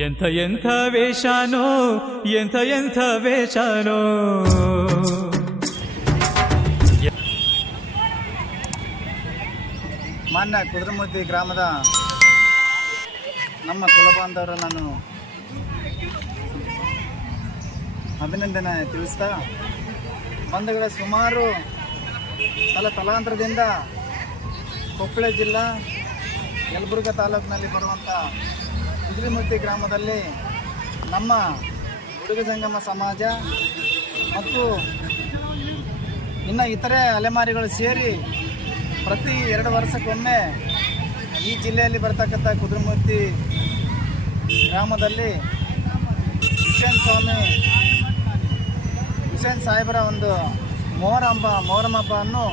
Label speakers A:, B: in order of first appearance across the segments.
A: ಎಂಥ ಎಂಥ ವೇಷನೋ, ಎಂಥ ಎಂಥ ವೇಷನೋ.
B: ಮಾನ್ಯ ಕುದುರೆಮುದ್ದಿ ಗ್ರಾಮದ ನಮ್ಮ ಕುಲಬಾಂಧವರು ನಾನು ಅಭಿನಂದನೆ ತಿಳಿಸ್ತಾ, ಬಂಧುಗಳ ಸುಮಾರು ತಲ ತಲಾಂತರದಿಂದ ಕೊಪ್ಪಳ ಜಿಲ್ಲಾ ಯಲಬುರ್ಗ ತಾಲೂಕಿನಲ್ಲಿ ಬರುವಂಥ ಕುದುರೆಮುದ್ದಿ ಗ್ರಾಮದಲ್ಲಿ ನಮ್ಮ ಹುಡುಗ ಸಂಗಮ ಸಮಾಜ ಮತ್ತು ಇನ್ನು ಇತರೆ ಅಲೆಮಾರಿಗಳು ಸೇರಿ ಪ್ರತಿ ಎರಡು ವರ್ಷಕ್ಕೊಮ್ಮೆ ಈ ಜಿಲ್ಲೆಯಲ್ಲಿ ಬರ್ತಕ್ಕಂಥ ಕುದುರೆಮೂರ್ತಿ ಗ್ರಾಮದಲ್ಲಿ ಹುಸೇನ್ ಸ್ವಾಮಿ, ಹುಸೇನ್ ಸಾಹೇಬರ ಒಂದು ಮೊಹರ ಹಬ್ಬ ಮೊಹರಂ ಹಬ್ಬವನ್ನು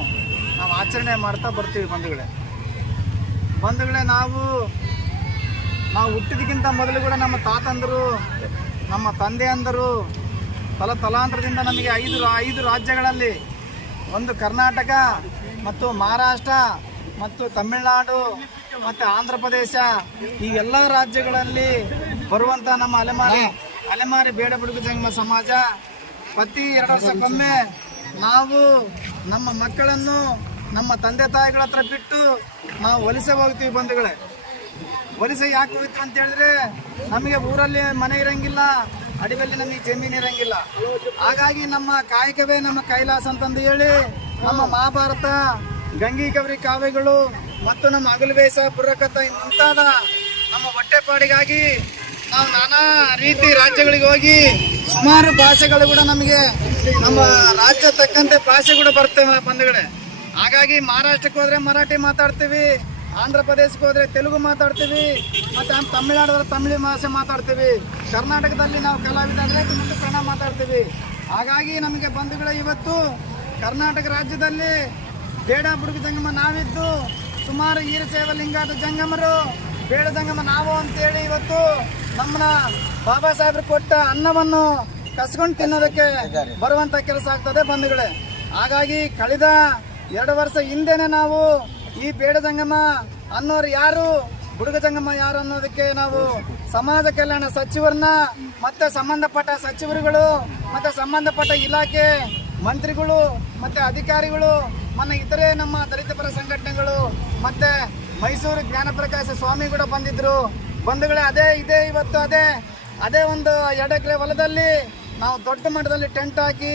B: ನಾವು ಆಚರಣೆ ಮಾಡ್ತಾ ಬರ್ತೀವಿ ಬಂಧುಗಳೇ. ಬಂಧುಗಳೇ, ನಾವು ನಾವು ಹುಟ್ಟಿದಕ್ಕಿಂತ ಮೊದಲು ಕೂಡ ನಮ್ಮ ತಾತಂದರು, ನಮ್ಮ ತಂದೆಯಂದರು ತಲ ತಲಾಂತರದಿಂದ ನಮಗೆ ಐದು ಐದು ರಾಜ್ಯಗಳಲ್ಲಿ ಒಂದು ಕರ್ನಾಟಕ ಮತ್ತು ಮಹಾರಾಷ್ಟ್ರ ಮತ್ತು ತಮಿಳುನಾಡು ಮತ್ತು ಆಂಧ್ರ ಪ್ರದೇಶ ಈ ಎಲ್ಲ ರಾಜ್ಯಗಳಲ್ಲಿ ಬರುವಂಥ ನಮ್ಮ ಅಲೆಮಾರಿ ಅಲೆಮಾರಿ ಬೇಡ ಬುಡುಗು ಜಂಗಮ ಸಮಾಜ. ಪ್ರತಿ ಎರಡು ವರ್ಷಕ್ಕೊಮ್ಮೆ ನಾವು ನಮ್ಮ ಮಕ್ಕಳನ್ನು ನಮ್ಮ ತಂದೆ ತಾಯಿಗಳ ಹತ್ರ ಬಿಟ್ಟು ನಾವು ವಲಸೆ ಹೋಗ್ತೀವಿ ಬಂಧುಗಳೇ. ವಲಸೆ ಯಾಕೆ ಹೋಯ್ತು ಅಂತ ಹೇಳಿದ್ರೆ ನಮಗೆ ಊರಲ್ಲಿ ಮನೆ ಇರಂಗಿಲ್ಲ ಅಡಿವಲ್ಲಿ ನಮಗೆ ಜಮೀನು ಇರಂಗಿಲ್ಲ. ಹಾಗಾಗಿ ನಮ್ಮ ಕಾಯಕವೇ ನಮ್ಮ ಕೈಲಾಸ ಅಂತಂದು ಹೇಳಿ ನಮ್ಮ ಮಹಾಭಾರತ, ಗಂಗಿ ಕವರಿ ಕಾವ್ಯಗಳು ಮತ್ತು ನಮ್ಮ ಅಗಲವೇಶ ಪುರಕತ ಮುಂತಾದ ನಮ್ಮ ಹೊಟ್ಟೆಪಾಡಿಗಾಗಿ ನಾವು ನಾನಾ ರೀತಿ ರಾಜ್ಯಗಳಿಗೆ ಹೋಗಿ ಸುಮಾರು ಭಾಷೆಗಳು ಕೂಡ ನಮಗೆ ನಮ್ಮ ರಾಜ್ಯ ತಕ್ಕಂತೆ ಭಾಷೆ ಕೂಡ ಬರ್ತೇವೆ ಬಂಧುಗಳೇ. ಹಾಗಾಗಿ ಮಹಾರಾಷ್ಟ್ರಕ್ಕೆ ಹೋದ್ರೆ ಮರಾಠಿ ಮಾತಾಡ್ತೀವಿ ಆಂಧ್ರ ಪ್ರದೇಶಕ್ಕೆ ಹೋದರೆ ತೆಲುಗು ಮಾತಾಡ್ತೀವಿ, ಮತ್ತೆ ತಮಿಳ್ನಾಡಲ್ಲಿ ತಮಿಳು ಭಾಷೆ ಮಾತಾಡ್ತೀವಿ. ಕರ್ನಾಟಕದಲ್ಲಿ ನಾವು ಕಲಾವಿದಾದ್ರೆ ಮತ್ತು ಕನ್ನಡ ಮಾತಾಡ್ತೀವಿ. ಹಾಗಾಗಿ ನಮಗೆ ಬಂಧುಗಳು ಇವತ್ತು, ಕರ್ನಾಟಕ ರಾಜ್ಯದಲ್ಲಿ ಬೇಡ ಬುಡುಗು ಜಂಗಮ ನಾವಿದ್ದು, ಸುಮಾರು ಈರಸೇವ ಲಿಂಗಾದ ಜಂಗಮರು, ಬೇಡ ಜಂಗಮ ನಾವು ಅಂತೇಳಿ ಇವತ್ತು ನಮ್ಮನ್ನ ಬಾಬಾ ಸಾಹೇಬ್ರು ಕೊಟ್ಟ ಅನ್ನವನ್ನು ಕಸ್ಕೊಂಡು ತಿನ್ನೋದಕ್ಕೆ ಬರುವಂತ ಕೆಲಸ ಆಗ್ತದೆ ಬಂಧುಗಳೇ. ಹಾಗಾಗಿ ಕಳೆದ ಎರಡು ವರ್ಷ ಹಿಂದೆನೆ ನಾವು ಈ ಬೇಡ ಜಂಗಮ ಅನ್ನೋರು ಯಾರು ಬುಡುಗ ಜಂಗಮ ಯಾರು ಅನ್ನೋದಕ್ಕೆ ನಾವು ಸಮಾಜ ಕಲ್ಯಾಣ ಸಚಿವರನ್ನ ಮತ್ತೆ ಸಂಬಂಧಪಟ್ಟ ಸಚಿವರುಗಳು, ಮತ್ತೆ ಸಂಬಂಧಪಟ್ಟ ಇಲಾಖೆ ಮಂತ್ರಿಗಳು, ಮತ್ತೆ ಅಧಿಕಾರಿಗಳು, ಮೊನ್ನೆ ಇತರೆ ನಮ್ಮ ದಲಿತ ಪರ ಸಂಘಟನೆಗಳು, ಮತ್ತೆ ಮೈಸೂರು ಜ್ಞಾನಪ್ರಕಾಶ ಸ್ವಾಮಿ ಕೂಡ ಬಂದಿದ್ರು. ಬಂಧುಗಳೇ, ಅದೇ, ಇದೆ, ಇವತ್ತು ಅದೇ ಅದೇ ಒಂದು ಎರಡು ಎಕರೆ ಹೊಲದಲ್ಲಿ ನಾವು ದೊಡ್ಡ ಮಟ್ಟದಲ್ಲಿ ಟೆಂಟ್ ಹಾಕಿ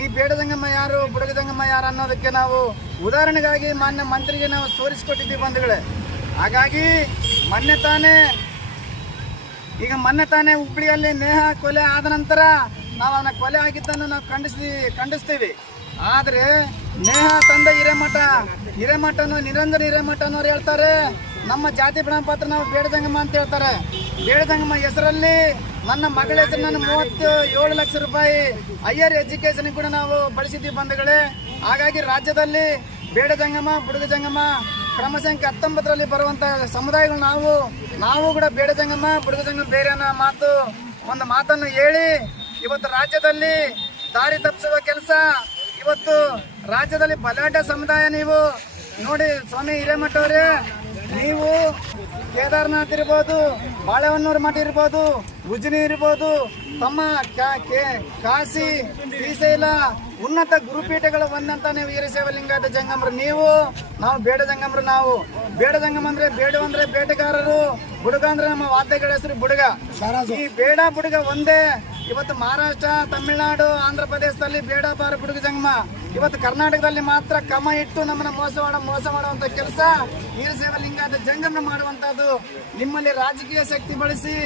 B: ಈ ಬೇಡದಂಗಮ್ಮ ಯಾರು ಬುಡಗದಂಗಮ್ಮ ಯಾರು ಅನ್ನೋದಕ್ಕೆ ನಾವು ಉದಾಹರಣೆಗಾಗಿ ಮಾನ್ಯ ಮಂತ್ರಿಗೆ ನಾವು ತೋರಿಸ್ಕೊಟ್ಟಿದ್ದೀವಿ ಬಂಧುಗಳೇ. ಹಾಗಾಗಿ ಮೊನ್ನೆ ತಾನೇ, ಈಗ ಮೊನ್ನೆ ತಾನೇ ಹುಬ್ಳಿಯಲ್ಲಿ ನೇಹ ಕೊಲೆ ಆದ ನಂತರ ನಾವು ಅವನ ಕೊಲೆ ಆಗಿದ್ದನ್ನು ನಾವು ಖಂಡಿಸ್ತೀವಿ ಖಂಡಿಸ್ತೀವಿ. ಆದರೆ ನೇಹ ತಂದೆ ಹಿರೇಮಠ, ಹಿರೇಮಠನು ನಿರಂಜನ ಹಿರೇಮಠ ಅನ್ನೋರು ಹೇಳ್ತಾರೆ. ನಮ್ಮ ಜಾತಿ ಪ್ರಮಾಣಪತ್ರ ನಾವು ಬೇಡದಂಗಮ್ಮ ಅಂತ ಹೇಳ್ತಾರೆ. ಬೇಡದಂಗಮ್ಮ ಹೆಸರಲ್ಲಿ ನನ್ನ ಮಗಳ ಹೆಸರು ನಾನು ಮೂವತ್ತು ಏಳು ಲಕ್ಷ ರೂಪಾಯಿ ಹೈಯರ್ ಎಜುಕೇಶನ್ ಕೂಡ ನಾವು ಬಳಸಿದ್ದೀವಿ ಬಂಧುಗಳೇ. ಹಾಗಾಗಿ ರಾಜ್ಯದಲ್ಲಿ ಬೇಡ ಜಂಗಮ ಬುಡುಗ ಜಂಗಮ, ಕ್ರಮಸಂಖ್ಯೆ ಹತ್ತೊಂಬತ್ತರಲ್ಲಿ ಬರುವಂತ ಸಮುದಾಯಗಳು ನಾವು ನಾವು ಕೂಡ ಬೇಡ ಜಂಗಮ ಬುಡುಗ ಜಂಗಮ ಬೇರೆ ಅನ್ನೋ ಮಾತು, ಒಂದು ಮಾತನ್ನು ಹೇಳಿ, ಇವತ್ತು ರಾಜ್ಯದಲ್ಲಿ ದಾರಿ ತಪ್ಪಿಸುವ ಕೆಲಸ, ಇವತ್ತು ರಾಜ್ಯದಲ್ಲಿ ಬಲಾಢ್ಯ ಸಮುದಾಯ ನೀವು ನೋಡಿ ಸ್ವಾಮಿ ಹಿರೇಮಠ ಅವರೇ ನೀವು ಕೇದಾರನಾಥ್ ಇರ್ಬೋದು ಬಾಳೆಹೊನ್ನೂರು ಮಠ ಇರ್ಬೋದು ಉಜ್ನಿ ಇರ್ಬೋದು ತಮ್ಮ ಕಾಶಿ ಶ್ರೀಶೈಲ ಉನ್ನತ ಗುರುಪೀಠಗಳು ಬಂದಂತ ನೀವು ವೀರಶೈವ ಲಿಂಗಾಯತ ಜಂಗಮರು. ನೀವು ನಾವು ಬೇಡ ಜಂಗಮರು ನಾವು ಬೇಡ ಜಂಗಮ ಅಂದ್ರೆ ಬೇಡ ಅಂದ್ರೆ ಬೇಟೆಗಾರರು ಬುಡುಗ ಅಂದ್ರೆ ನಮ್ಮ ವಾದ್ಯಗಳ ಹೆಸರು ಬುಡುಗ. ಈ ಬೇಡ ಬುಡುಗ ಒಂದೇ. ಇವತ್ತು ಮಹಾರಾಷ್ಟ್ರ ತಮಿಳುನಾಡು ಆಂಧ್ರ ಪ್ರದೇಶದಲ್ಲಿ ಬೇಡ ಬಾರ ಬುಡುಗ ಜಂಗಮ. ಇವತ್ತು ಕರ್ನಾಟಕದಲ್ಲಿ ಮಾತ್ರ ಕಮ ಇಟ್ಟು ನಮ್ಮನ್ನ ಮೋಸ ಮಾಡೋ ಮೋಸ ಮಾಡುವಂತ ಕೆಲಸ ವೀರಶೈವ ಲಿಂಗಾಯತ ಜಂಗಮ ಮಾಡುವಂತದ್ದು ನಿಮ್ಮಲ್ಲಿ ರಾಜಕೀಯ ಶಕ್ತಿ ಬಳಸಿ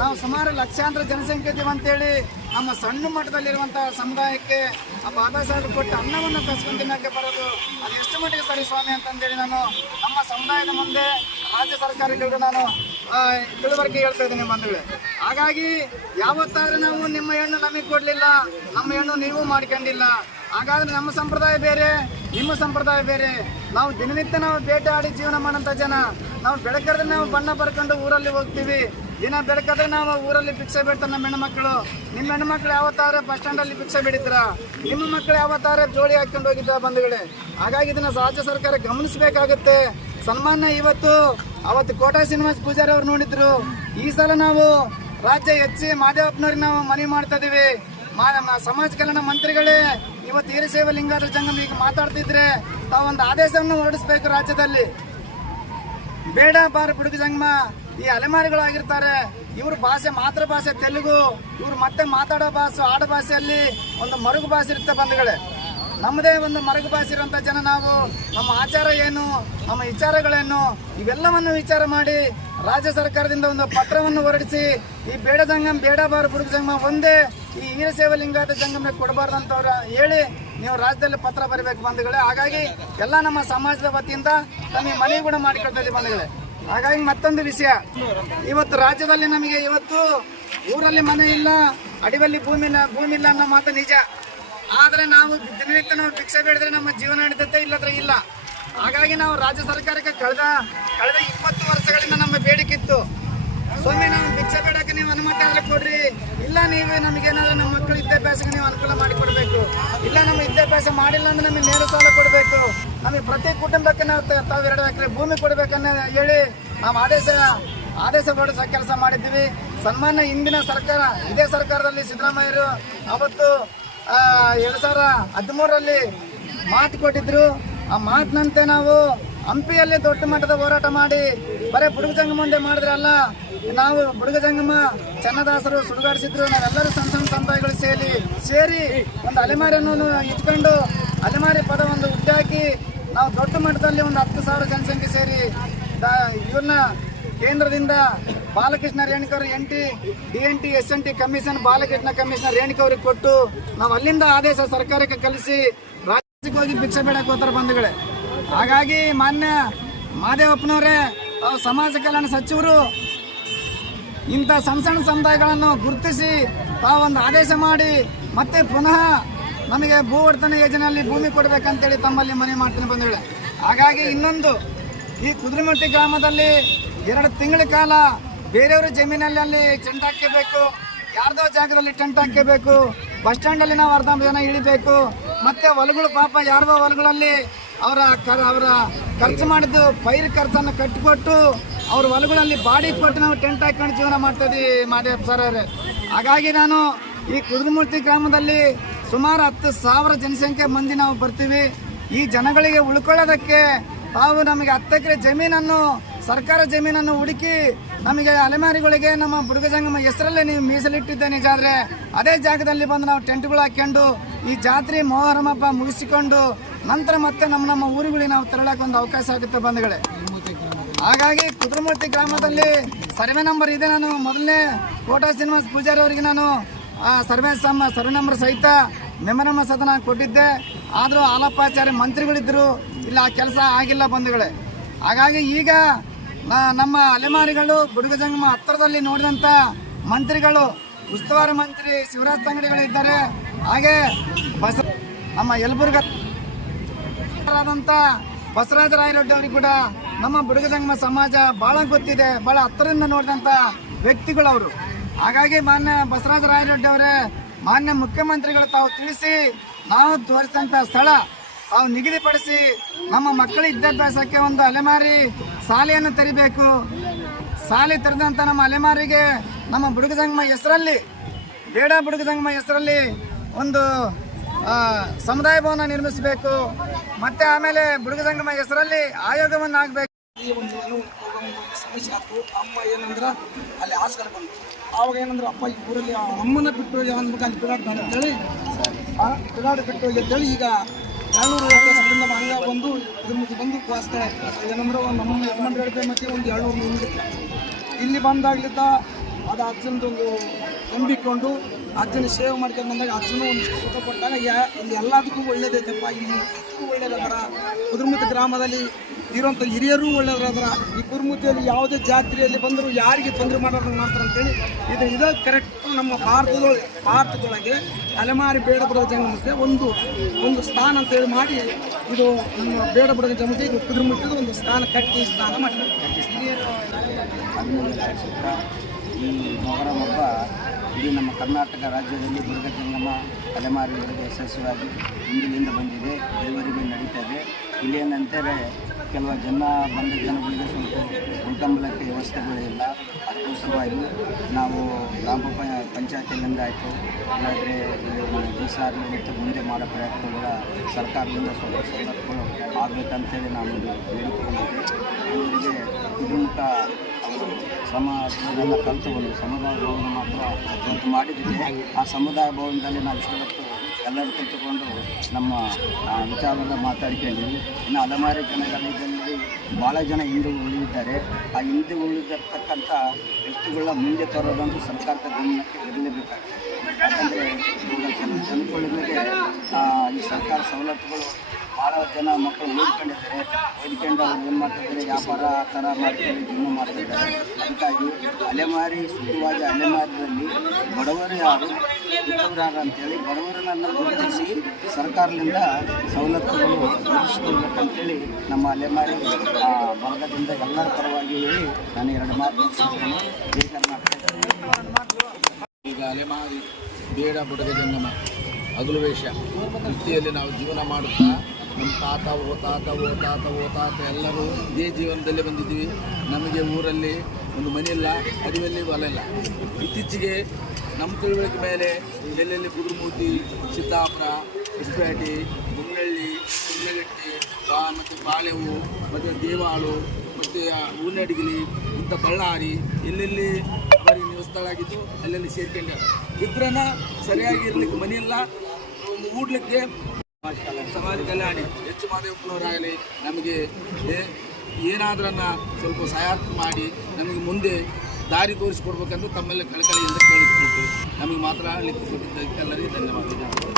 B: ನಾವು ಸುಮಾರು ಲಕ್ಷಾಂತರ ಜನಸಂಖ್ಯೆ ಇದ್ದೀವಿ ಅಂತೇಳಿ ನಮ್ಮ ಸಣ್ಣ ಮಟ್ಟದಲ್ಲಿರುವಂತಹ ಸಮುದಾಯಕ್ಕೆ ಆ ಬಾಬಾ ಸಾಹೇಬ್ ಕೊಟ್ಟ ಅನ್ನವನ್ನು ಕಸ್ಕೊಂಡು ತಿನ್ನಕ್ಕೆ ಬರೋದು, ಅದು ಎಷ್ಟು ಮಟ್ಟಿಗೆ ಸರಿ ಸ್ವಾಮಿ ಅಂತಂದೇಳಿ ನಾನು ನಮ್ಮ ಸಮುದಾಯದ ಮುಂದೆ ರಾಜ್ಯ ಸರ್ಕಾರಗಳಿಗೂ ನಾನು ತಿಳುವಳಿಕೆ ಹೇಳ್ತಾ ಇದ್ದೀನಿ ಬಂಧುಗಳೇ. ಹಾಗಾಗಿ ಯಾವತ್ತಾದ್ರೂ ನಾವು ನಿಮ್ಮ ಹೆಣ್ಣು ನಮಗೆ ಕೊಡಲಿಲ್ಲ, ನಮ್ಮ ಹೆಣ್ಣು ನೀವು ಮಾಡ್ಕೊಂಡಿಲ್ಲ. ಹಾಗಾದ್ರೆ ನಮ್ಮ ಸಂಪ್ರದಾಯ ಬೇರೆ, ನಿಮ್ಮ ಸಂಪ್ರದಾಯ ಬೇರೆ. ನಾವು ದಿನನಿತ್ಯ ನಾವು ಬೇಟೆ ಆಡಿ ಜೀವನ ಮಾಡೋಂಥ ಜನ. ನಾವು ಬೆಳಕಾದ್ರೆ ನಾವು ಬಣ್ಣ ಬರ್ಕೊಂಡು ಊರಲ್ಲಿ ಹೋಗ್ತೀವಿ. ದಿನ ಬೆಳಕಾದ್ರೆ ನಾವು ಊರಲ್ಲಿ ಭಿಕ್ಷೆ ಬಿಡ್ತಾರೆ ನಮ್ಮ ಹೆಣ್ಮಕ್ಳು. ನಿಮ್ಮ ಹೆಣ್ಮಕ್ಳು ಯಾವತ್ತಾದ್ರೆ ಬಸ್ ಸ್ಟ್ಯಾಂಡಲ್ಲಿ ಭಿಕ್ಷೆ ಬಿಡಿದ್ರ? ನಿಮ್ಮ ಮಕ್ಕಳು ಯಾವತ್ತಾದ್ರೆ ಜೋಡಿ ಹಾಕೊಂಡು ಹೋಗಿದ್ದ ಬಂಧುಗಳೇ? ಹಾಗಾಗಿ ಇದನ್ನ ರಾಜ್ಯ ಸರ್ಕಾರ ಗಮನಿಸಬೇಕಾಗುತ್ತೆ. ಸನ್ಮಾನ್ಯ ಇವತ್ತು, ಅವತ್ತು ಕೋಟಾ ಶ್ರೀನಿವಾಸ್ ಪೂಜಾರಿ ಅವ್ರು ನೋಡಿದ್ರು. ಈ ಸಲ ನಾವು ರಾಜ್ಯ ಹೆಚ್ಚಿ ಮಾದೇವಪ್ಪನವ್ರಿಗೆ ನಾವು ಮನವಿ ಮಾಡ್ತಾ ಇದೀವಿ. ಸಮಾಜ ಕಲ್ಯಾಣ ಮಂತ್ರಿಗಳೇ ಇವತ್ತು ವೀರಶೈವ ಲಿಂಗಾಯತ ಜಂಗಮ ಈಗ ಮಾತಾಡ್ತಿದ್ರೆ ತಾವೊಂದು ಆದೇಶವನ್ನು ಹೊರಡಿಸ್ಬೇಕು ರಾಜ್ಯದಲ್ಲಿ. ಬೇಡ ಬಾರ ಬುಡುಗ ಜಂಗಮ. ಈ ಅಲೆಮಾರಿಗಳಾಗಿರ್ತಾರೆ. ಇವ್ರ ಭಾಷೆ ಮಾತೃ ಭಾಷೆ ತೆಲುಗು. ಇವ್ರು ಮತ್ತೆ ಮಾತಾಡೋ ಭಾಷೆ, ಆಡ ಭಾಷೆಯಲ್ಲಿ ಒಂದು ಮರುಗು ಭಾಷೆ ಇರುತ್ತೆ ಬಂಧುಗಳೇ. ನಮ್ಮದೇ ಒಂದು ಮರಗು ಇರುವಂತ ಜನ ನಾವು. ನಮ್ಮ ಆಚಾರ ಏನು, ನಮ್ಮ ವಿಚಾರಗಳೇನು, ಇವೆಲ್ಲವನ್ನು ವಿಚಾರ ಮಾಡಿ ರಾಜ್ಯ ಸರ್ಕಾರದಿಂದ ಒಂದು ಪತ್ರವನ್ನು ಹೊರಡಿಸಿ, ಈ ಬೇಡ ಜಂಗಮ್ ಬೇಡ ಬಾರ ಬುಡುಗ ಜಂಗಮ ಒಂದೇ ಈ ವೀರಶೈವ ಲಿಂಗಾಯತ ಜಂಗಮ ಕೊಡಬಾರ್ದಂತವ್ರ ಹೇಳಿ ನೀವು ರಾಜ್ಯದಲ್ಲಿ ಪತ್ರ ಬರಬೇಕು ಬಂಧುಗಳೇ. ಹಾಗಾಗಿ ಎಲ್ಲ ನಮ್ಮ ಸಮಾಜದ ವತಿಯಿಂದ ತಮಗೆ ಮನೆ ಕೂಡ ಇದ್ದೀವಿ ಬಂಧುಗಳೇ. ಹಾಗಾಗಿ ಮತ್ತೊಂದು ವಿಷಯ. ಇವತ್ತು ರಾಜ್ಯದಲ್ಲಿ ನಮಗೆ ಇವತ್ತು ಊರಲ್ಲಿ ಮನೆ ಇಲ್ಲ, ಅಡಿವಲ್ಲಿ ಭೂಮಿ ಭೂಮಿ ಇಲ್ಲ ಅನ್ನೋ ಮಾತು ನಿಜ. ಆದ್ರೆ ನಾವು ದಿನನಿತ್ಯ ನಾವು ಭಿಕ್ಷೆ ಬೇಡಿದ್ರೆ ನಮ್ಮ ಜೀವನ ನಡೀತೈತೆ, ಇಲ್ಲದ್ರೆ ಇಲ್ಲ. ಹಾಗಾಗಿ ನಾವು ರಾಜ್ಯ ಸರ್ಕಾರಕ್ಕೆ ಕಳೆದ ಕಳೆದ ಇಪ್ಪತ್ತು ವರ್ಷಗಳಿಂದ ನಮ್ಮ ಬೇಡಿಕೆ ಇತ್ತು. ಸ್ವಾಮಿ, ನಾವು ಭಿಕ್ಷೆ ಬೇಡಕ್ಕೆ ನೀವು ಅನುಮತಿ ಆದ್ರೆ ಕೊಡ್ರಿ. ಇಲ್ಲ, ನೀವು ನಮಗೇನಾದ್ರೂ ನಮ್ಮ ಮಕ್ಕಳು ವಿದ್ಯಾಭ್ಯಾಸಕ್ಕೆ ನೀವು ಅನುಕೂಲ ಮಾಡಿ ಕೊಡಬೇಕು. ಇಲ್ಲ, ನಮ್ಮ ವಿದ್ಯಾಭ್ಯಾಸ ಮಾಡಿಲ್ಲ ಅಂದ್ರೆ ನಮಗೆ ನೇರ ಸಾಲ ಕೊಡಬೇಕು. ನಮಗೆ ಪ್ರತಿ ಕುಟುಂಬಕ್ಕೆ ನಾವು ತಾವು ಎರಡು ಎಕರೆ ಭೂಮಿ ಕೊಡಬೇಕನ್ನ ಹೇಳಿ ನಾವು ಆದೇಶ ಆದೇಶ ಹೊರಡಿಸ ಕೆಲಸ ಮಾಡಿದ್ದೀವಿ. ಸನ್ಮಾನ್ಯ ಹಿಂದಿನ ಸರ್ಕಾರ, ಇದೇ ಸರ್ಕಾರದಲ್ಲಿ ಸಿದ್ದರಾಮಯ್ಯರು ಅವತ್ತು ಎರಡ್ ಸಾವಿರ ಹದಿಮೂರರಲ್ಲಿ ಮಾತು ಕೊಟ್ಟಿದ್ರು. ಆ ಮಾತಿನಂತೆ ನಾವು ಹಂಪಿಯಲ್ಲಿ ದೊಡ್ಡ ಮಟ್ಟದ ಹೋರಾಟ ಮಾಡಿ, ಬರೀ ಬುಡುಗ ಮುಂದೆ ಮಾಡಿದ್ರಲ್ಲ ನಾವು ಬುಡುಗ ಜಂಗಮ, ಚನ್ನದಾಸರು ಸುಡುಗಾಡಿಸಿದ್ರು, ನಾವೆಲ್ಲರೂ ಸಣ್ಣ ಸಣ್ಣ ಸಮುದಾಯಗಳು ಸೇರಿ ಸೇರಿ ಒಂದು ಅಲೆಮಾರಿಯನ್ನು ಇಟ್ಕೊಂಡು ಅಲೆಮಾರಿ ಪದ ಒಂದು ಹುಟ್ಟಾಕಿ ನಾವು ದೊಡ್ಡ ಮಟ್ಟದಲ್ಲಿ ಒಂದು ಹತ್ತು ಸಾವಿರ ಜನಸಂಖ್ಯೆ ಸೇರಿ ಇವನ್ನ ಕೇಂದ್ರದಿಂದ Balakrishna ರೇಣುಕವ್ರ N T D N T S N T commission Balakrishna commissioner Renuka ಅವ್ರಿಗೆ ಕೊಟ್ಟು ನಾವು ಅಲ್ಲಿಂದ ಆದೇಶ ಸರ್ಕಾರಕ್ಕೆ ಕಲಿಸಿ ರಾಜ್ಯಕ್ಕೆ ಹೋಗಿ ಭಿಕ್ಷೆ ಬೇಡಕ್ಕೆ ಹೋಗ್ತಾರೆ ಬಂಧುಗಳೇ. ಹಾಗಾಗಿ ಮಾನ್ಯ ಮಾದೇವಪ್ಪನವರೇ ಸಮಾಜ ಕಲ್ಯಾಣ ಸಚಿವರು ಇಂಥ ಸಣ್ಣ ಸಣ್ಣ ಸಮುದಾಯಗಳನ್ನು ಗುರುತಿಸಿ ತಾವೊಂದು ಆದೇಶ ಮಾಡಿ ಮತ್ತೆ ಪುನಃ ನಮಗೆ ಭೂ ಒಡೆತನ ಯೋಜನೆಯಲ್ಲಿ ಭೂಮಿ ಕೊಡಬೇಕಂತೇಳಿ ತಮ್ಮಲ್ಲಿ ಮನವಿ ಮಾಡ್ತೀನಿ ಬಂಧುಗಳೇ. ಹಾಗಾಗಿ ಇನ್ನೊಂದು ಈ ಕುದುರೆಮಟ್ಟಿ ಗ್ರಾಮದಲ್ಲಿ ಎರಡು ತಿಂಗಳ ಕಾಲ ಬೇರೆಯವರ ಜಮೀನಲ್ಲಿ ಟೆಂಟ್ ಹಾಕಬೇಕು ಯಾರ್ದೋ ಜಾಗದಲ್ಲಿ ಟೆಂಟ್ ಹಾಕಬೇಕು ಬಸ್ ಸ್ಟ್ಯಾಂಡಲ್ಲಿ ನಾವು ಅರ್ಧ ಜನ ಇಳಿಬೇಕು, ಮತ್ತೆ ಹೊಲಗಳು ಪಾಪ ಯಾರ್ದೋ ಹೊಲಗಳಲ್ಲಿ ಅವರ ಅವರ ಖರ್ಚು ಮಾಡಿದ್ದು ಪೈರ್ ಖರ್ಚನ್ನು ಕಟ್ಟಿಕೊಟ್ಟು ಅವ್ರ ಹೊಲಗಳಲ್ಲಿ ಬಾಡಿ ಕೊಟ್ಟು ನಾವು ಟೆಂಟ್ ಹಾಕೊಂಡು ಜೀವನ ಮಾಡ್ತಾ ಇದೀವಿ ಮಾದೇವ್ ಸರ್ ಹಾಗಾಗಿ ನಾನು ಈ ಕುದುರೆಮೂರ್ತಿ ಗ್ರಾಮದಲ್ಲಿ ಸುಮಾರು ಹತ್ತು ಸಾವಿರ ಜನಸಂಖ್ಯೆ ಮಂದಿ ನಾವು ಬರ್ತೀವಿ. ಈ ಜನಗಳಿಗೆ ಉಳ್ಕೊಳ್ಳೋದಕ್ಕೆ ತಾವು ನಮಗೆ ಹತ್ತು ಎಕರೆ ಜಮೀನನ್ನು ಸರ್ಕಾರ ಜಮೀನನ್ನು ಹುಡುಕಿ ನಮಗೆ ಅಲೆಮಾರಿಗಳಿಗೆ ನಮ್ಮ ಬುಡುಗ ಜಂಗಮ ಹೆಸರಲ್ಲೇ ನೀವು ಮೀಸಲಿಟ್ಟಿದ್ದೆ ನಿಜ ಆದರೆ ಅದೇ ಜಾಗದಲ್ಲಿ ಬಂದು ನಾವು ಟೆಂಟ್ಗಳು ಹಾಕ್ಕೊಂಡು ಈ ಜಾತ್ರೆ ಮೊಹರಂ ಹಬ್ಬ ಮುಗಿಸಿಕೊಂಡು ನಂತರ ಮತ್ತೆ ನಮ್ಮ ನಮ್ಮ ಊರುಗಳಿಗೆ ನಾವು ತೆರಳಕ್ಕೆ ಒಂದು ಅವಕಾಶ ಆಗುತ್ತೆ ಬಂಧುಗಳೇ. ಹಾಗಾಗಿ ಕುದ್ರಮೂರ್ತಿ ಗ್ರಾಮದಲ್ಲಿ ಸರ್ವೆ ನಂಬರ್ ಇದೆ ನಾನು ಮೊದಲನೇ ಕೋಟಾ ಶ್ರೀನಿವಾಸ್ ಪೂಜಾರಿ ಅವರಿಗೆ ನಾನು ಸರ್ವೆ ಸಮ, ಸರ್ವೆ ನಂಬರ್ ಸಹಿತ ಮೆಮರಮ ಸದನ ಕೊಟ್ಟಿದ್ದೆ. ಆದರೂ ಆಲಪ್ಪಾಚಾರ್ಯ ಮಂತ್ರಿಗಳಿದ್ದರು ಇಲ್ಲ, ಆ ಕೆಲಸ ಆಗಿಲ್ಲ ಬಂಧುಗಳೇ. ಹಾಗಾಗಿ ಈಗ ನಮ್ಮ ಅಲೆಮಾರಿಗಳು ಬುಡುಗ ಜಂಗಮ ಹತ್ತಿರದಲ್ಲಿ ನೋಡಿದಂಥ ಮಂತ್ರಿಗಳು, ಉಸ್ತುವಾರಿ ಮಂತ್ರಿ ಶಿವರಾಜ್ ತಂಗಡಿಗಳು ಇದ್ದಾರೆ. ಹಾಗೆ ಬಸ ನಮ್ಮ ಯಲಬುರ್ಗ ಬಸವರಾಜ ರಾಯರೆಡ್ಡಿ ಅವ್ರಿಗೆ ಕೂಡ ನಮ್ಮ ಬುಡುಗ ಜಂಗಮ ಸಮಾಜ ಬಹಳ ಗೊತ್ತಿದೆ. ಬಹಳ ಹತ್ತಿರದಿಂದ ನೋಡಿದಂತ ವ್ಯಕ್ತಿಗಳು ಅವರು. ಹಾಗಾಗಿ ಮಾನ್ಯ ಬಸವರಾಜ ರಾಯರೆಡ್ಡಿ ಅವರೇ, ಮಾನ್ಯ ಮುಖ್ಯಮಂತ್ರಿಗಳು ತಾವು ತಿಳಿಸಿ, ನಾವು ತೋರಿಸಿದಂತ ಸ್ಥಳ ತಾವು ನಿಗದಿಪಡಿಸಿ ನಮ್ಮ ಮಕ್ಕಳ ವಿದ್ಯಾಭ್ಯಾಸಕ್ಕೆ ಒಂದು ಅಲೆಮಾರಿ ಶಾಲೆಯನ್ನು ತೆರಿಬೇಕು. ಶಾಲೆ ತೆರೆದಂಥ ನಮ್ಮ ಅಲೆಮಾರಿಗೆ ನಮ್ಮ ಬುಡುಗ ಸಂಗಮ ಹೆಸರಲ್ಲಿ, ಬೇಡ ಬುಡುಗ ಸಂಗಮ ಹೆಸರಲ್ಲಿ ಒಂದು ಸಮುದಾಯ ಭವನ ನಿರ್ಮಿಸಬೇಕು. ಮತ್ತೆ ಆಮೇಲೆ ಬುಡುಗ ಸಂಗಮ ಹೆಸರಲ್ಲಿ ಆಯೋಗವನ್ನು ಆಗಬೇಕು
C: ಅಮ್ಮ ಏನಂದ್ರೆ ಅಲ್ಲಿ ಬಂತು. ಆವಾಗ ಏನಂದ್ರೆ ಅಪ್ಪ ಈ ಊರಲ್ಲಿ ಅಮ್ಮನ ಬಿಟ್ಟು ಅಂದ್ಬಿಟ್ಟು ಅಲ್ಲಿ ಬಿಡಾಡ್ತಾನೆ ಅಂತೇಳಿ ಬಿಡಾಡಿ ಬಿಟ್ಟು ಅಂತೇಳಿ ಈಗ ಏಳ್ನೂರು ರೂಪಾಯಿ ಹಂಗ ಬಂದು ಇದ್ರ ಮುಂದೆ ಬಂದು ವಾಸ್ತಾರೆ ಏನಂದ್ರೆ ಒಂದು ನಮ್ಮ ಯಜಮಾನ್ರು ಹೇಳಿದೆ ಮತ್ತೆ ಒಂದು ಏಳ್ನೂರು ನೂರು ಇಲ್ಲಿ ಬಂದಾಗ್ಲಿದ್ದ ಅದು ಅಜ್ಜನದೊಂದು ನಂಬಿಕೊಂಡು ಅಜ್ಜನ ಸೇವೆ ಮಾಡ್ಕೊಂಡು ಬಂದಾಗ ಅಜ್ಜನು ಒಂದು ಸುಖ ಕೊಟ್ಟಾಗ ಯಾ ಇಲ್ಲಿ ಎಲ್ಲದಕ್ಕೂ ಒಳ್ಳೇದೈತಪ್ಪ. ಇಲ್ಲಿ ಒಳ್ಳೇದದರ. ಕುದುರ್ಮುತಿ ಗ್ರಾಮದಲ್ಲಿ ಇರುವಂಥ ಹಿರಿಯರು ಒಳ್ಳೇದರ ಈ ಕುರ್ಮುತಿಯಲ್ಲಿ ಯಾವುದೇ ಜಾತ್ರೆಯಲ್ಲಿ ಬಂದರೂ ಯಾರಿಗೆ ತೊಂದರೆ ಮಾಡೋದನ್ನ ಮಾಡ್ತಾರೆ ಅಂತೇಳಿ ಇದು ಇದು ಕರೆಕ್ಟ್ ನಮ್ಮ ಭಾರತದೊಳಗೆ ಭಾರತದೊಳಗೆ ಅಲೆಮಾರಿ ಬೇಡ ಬುಡದ ಜಂಗಮಕ್ಕೆ ಒಂದು ಒಂದು ಸ್ಥಾನ ಅಂತೇಳಿ ಮಾಡಿ ಇದು ನಮ್ಮ ಬೇಡ ಬುಡದ ಜಂಗಮಕ್ಕೆ ಇದು ಕುದುರ್ಮುಟ್ಟಿದ ಒಂದು ಸ್ಥಾನ ಕಟ್ಟಿ ಸ್ಥಾನ
D: ಮಾಡಿದ್ರು ಈ ಮೊಹರಂ ಹಬ್ಬ ಇಡೀ ನಮ್ಮ ಕರ್ನಾಟಕ ರಾಜ್ಯದಲ್ಲಿ ಬುಡಗ ಜಂಗಮ ತಲೆಮಾರಿಗಳಿಗೆ ಯಶಸ್ವಿಯಾಗಿ ಹಿಂದಿನಿಂದ ಬಂದಿದೆ. ಇದುವರೆಗೂ ನಡೀತಾ ಇದೆ. ಇಲ್ಲಿ ಕೆಲವು ಜನ ಬಂದ ಜನಗಳಿಗೆ ಸ್ವಲ್ಪ ಊಟಂಬಲಕ್ಕೆ ವ್ಯವಸ್ಥೆಗಳಿಲ್ಲ ಅದಕ್ಕೋಸ್ಕರವಾಗಿ ನಾವು ಗ್ರಾಮ ಪಂ- ಪಂಚಾಯತಿಯಿಂದ ಆಯಿತು. ಇಲ್ಲಾಂದರೆ ಡಿ ಸಿ ಮತ್ತು ಮುಂದೆ ಮಾಡೋ ಪ್ರಯತ್ನಗಳ ಸರ್ಕಾರದಿಂದ ಸ್ವಲ್ಪ ಸವಲತ್ತುಗಳು ಆಗಬೇಕಂತೇಳಿ ನಾನು ಒಂದು ಬೇಡಿಕೊಂಡಿದ್ದೆ ಇವರಿಗೆ ಕುಟುಂಬ ಸಮಾಜದೆಲ್ಲ ಕಲ್ತುಕೊಂಡು ಸಮುದಾಯ ಭವನ ಮಾತ್ರ ಮಾಡಿದ್ದಿದೆ ಆ ಸಮುದಾಯ ಭವನದಲ್ಲಿ ನಾವು ಇಷ್ಟೊತ್ತು ಎಲ್ಲರೂ ಕುಳಿತುಕೊಂಡು ನಮ್ಮ ವಿಚಾರವನ್ನು ಮಾತಾಡ್ಕೊಂಡಿದ್ವಿ ಇನ್ನು ಹಲವಾರು ಜನಗಳಲ್ಲಿ ಭಾಳ ಜನ ಹಿಂದೂ ಉಳಿದಿದ್ದಾರೆ. ಆ ಹಿಂದೂ ಉಳಿದಿರ್ತಕ್ಕಂಥ ವ್ಯಕ್ತಿಗಳನ್ನ ಮುಂದೆ ತರೋದಂತೂ ಸರ್ಕಾರದ ಗಮನಕ್ಕೆ ಇರಲೇಬೇಕಾಗ್ತದೆ. ಯಾಕಂದರೆ ಇವಾಗ ಆ, ಈ ಸರ್ಕಾರ ಸವಲತ್ತುಗಳು ಭಾಳ ಜನ ಮಕ್ಕಳು ಓದ್ಕೊಂಡಿದ್ದಾರೆ. ಓದ್ಕೊಂಡು ಅವ್ರು ಏನು ಮಾಡ್ತಿದ್ದಾರೆ? ವ್ಯಾಪಾರ ಆ ಥರ ಮಾಡ್ಕೊಂಡು ಜೀವನ ಮಾಡ್ತಿದ್ದಾರೆ. ಅದಕ್ಕಾಗಿ ಅಲೆಮಾರಿ ಸುತ್ತವಾಗಿ ಅಲೆಮಾರಿನಲ್ಲಿ ಬಡವರು ಯಾರು? ಯಾರು ಅಂತೇಳಿ ಬಡವರನ್ನ ಗುರುತಿಸಿ ಸರ್ಕಾರದಿಂದ ಸವಲತ್ತುಗಳು ಒದಗಿಸ್ಕೊಳ್ಬೇಕಂತೇಳಿ ನಮ್ಮ ಅಲೆಮಾರಿ ಭಾಗದಿಂದ ಎಲ್ಲರ ಪರವಾಗಿ ಹೇಳಿ ನಾನು ಎರಡು ಮಾತು
E: ಈಗ ಅಲೆಮಾರಿ ಬೇಡ ಬುಡದ ಜಂಗಮ ಹಗಲು ವೇಷ, ವೃತ್ತಿಯಲ್ಲಿ ನಾವು ಜೀವನ ಮಾಡುತ್ತಾ, ನಮ್ಮ ತಾತ, ಓ ತಾತ ಓ ತಾತ ಓ ತಾತ ಎಲ್ಲರೂ ಇದೇ ಜೀವನದಲ್ಲಿ ಬಂದಿದ್ದೀವಿ. ನಮಗೆ ಊರಲ್ಲಿ ಒಂದು ಮನೆಯಿಲ್ಲ ಅಡಿಯಲ್ಲಿ ಹೊಲ ಇಲ್ಲ. ಇತ್ತೀಚೆಗೆ ನಮ್ಮ ತಿಳುವಳಿಕೆ ಮೇಲೆ ಎಲ್ಲೆಲ್ಲಿ ಗುರುಮೂರ್ತಿ ಸಿದ್ದಾಪುರ ಹೊಸಪೇಟೆ ಗುನ್ನಳ್ಳಿ ಕುಂದಗಟ್ಟಿ ಮತ್ತು ಬಾಳೆವು ಮತ್ತು ದೇವಾಳು, ಮತ್ತು ಊನಡಿಗಿಲಿ ಇಂಥ ಬಳ್ಳಾರಿ, ಎಲ್ಲೆಲ್ಲಿ ಅವರಿಗೆ ಆಗಿದ್ದು ಅಲ್ಲೆಲ್ಲಿ ಸೇರ್ಕೊಂಡ್ಯಾರ ಇದ್ರನ್ನ ಸರಿಯಾಗಿ ಇರಲಿಕ್ಕೆ ಮನೆ ಇಲ್ಲ ಊಡ್ಲಿಕ್ಕೆ ಸಮಾಜ ಕಲ್ಯಾಣಿ. ಹೆಚ್ಚು ಮಾದೇವಪ್ಪನವರಾಗಲಿ ನಮಗೆ ಏನಾದ್ರನ್ನ ಸ್ವಲ್ಪ ಸಹಾಯ ಮಾಡಿ ನಮಗೆ ಮುಂದೆ ದಾರಿ ತೋರಿಸಿಕೊಡ್ಬೇಕಂತ ತಮ್ಮಲ್ಲಿ ಕಳಕಳಿಯಿಂದ ಕೇಳಿಕೊಳ್ತೀವಿ ನಮಗೆ ಮಾತ್ರ ಕೊಟ್ಟಿದ್ದಕ್ಕೆ ಎಲ್ಲರಿಗೂ ಧನ್ಯವಾದಗಳು.